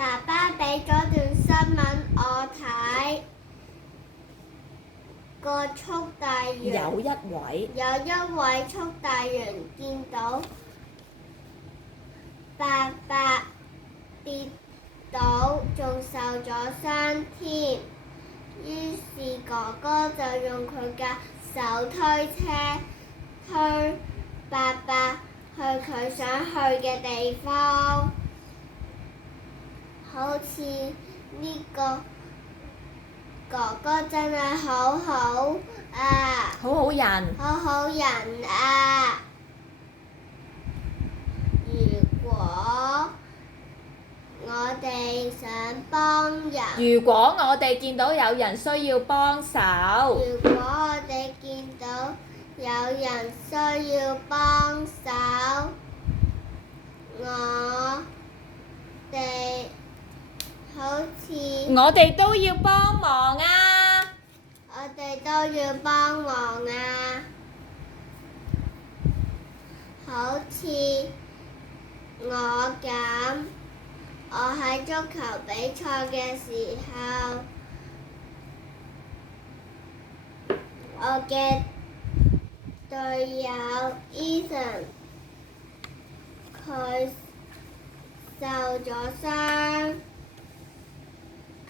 爸爸俾咗段新聞我睇，個速遞員有一位速遞員見到爸爸跌倒，仲受咗傷添，於是哥哥就用佢嘅手推車推爸爸去佢想去嘅地方。好似呢個哥哥真係好好啊！好人。好好人啊！如果我哋想幫人，如果我哋見到有人需要幫手，如果我哋見到有人需要幫手，我哋好似我哋都要幫忙啊！我哋都要幫忙啊！好似我咁，我喺足球比賽嘅時候，我嘅隊友 Ethan 佢受咗傷，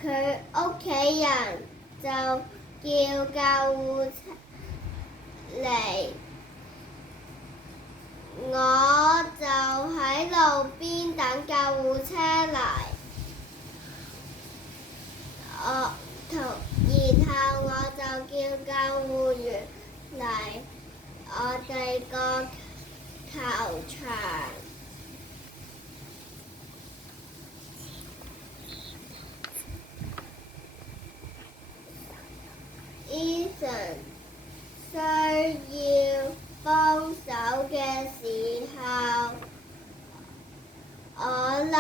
佢屋企人就叫救護車嚟，我就喺路邊等救護車嚟，然後我就叫救護員嚟我哋個球場。Ethan 需要幫手嘅時候，我能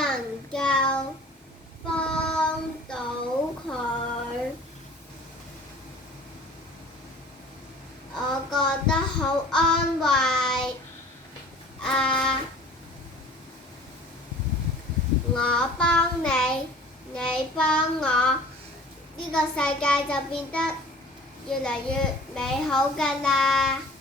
夠幫到佢，我覺得好安慰啊！我幫你，你幫我，呢個世界就變得越嚟越美好㗎啦〜